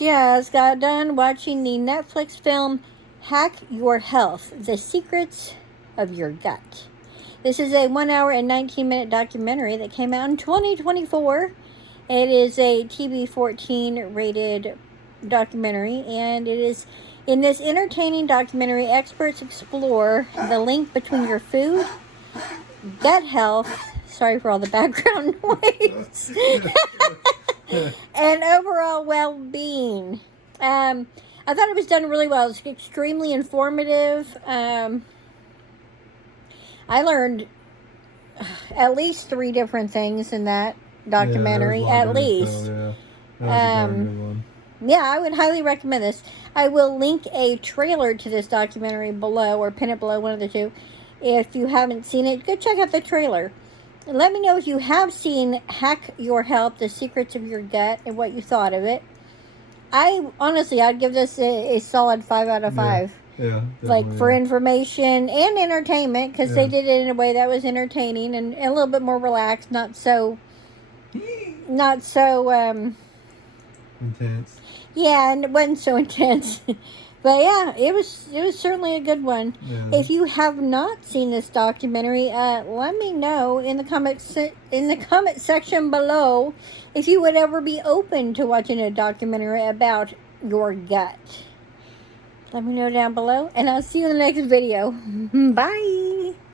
just got done watching the Netflix film Hack Your Health, The Secrets of Your Gut. This is a 1 hour and 19-minute documentary that came out in 2024. It is a TV-14 rated documentary, and it is in this entertaining documentary, experts explore the link between your food, gut health, sorry for all the background noise, and overall well-being. I thought it was done really well. It's extremely informative. I learned at least 3 different things in that documentary, at least. That was a good one. Yeah, I would highly recommend this. I will link a trailer to this documentary below, or pin it below, one of the two. If you haven't seen it, go check out the trailer. And let me know if you have seen Hack Your Health, The Secrets of Your Gut, and what you thought of it. I'd give this a solid 5 out of 5. Yeah, like for information and entertainment, because they did it in a way that was entertaining and a little bit more relaxed, not so intense. Yeah, and it wasn't so intense. But yeah, it was certainly a good one. Yeah. If you have not seen this documentary, let me know in the comment section below if you would ever be open to watching a documentary about your gut. Let me know down below, and I'll see you in the next video. Bye.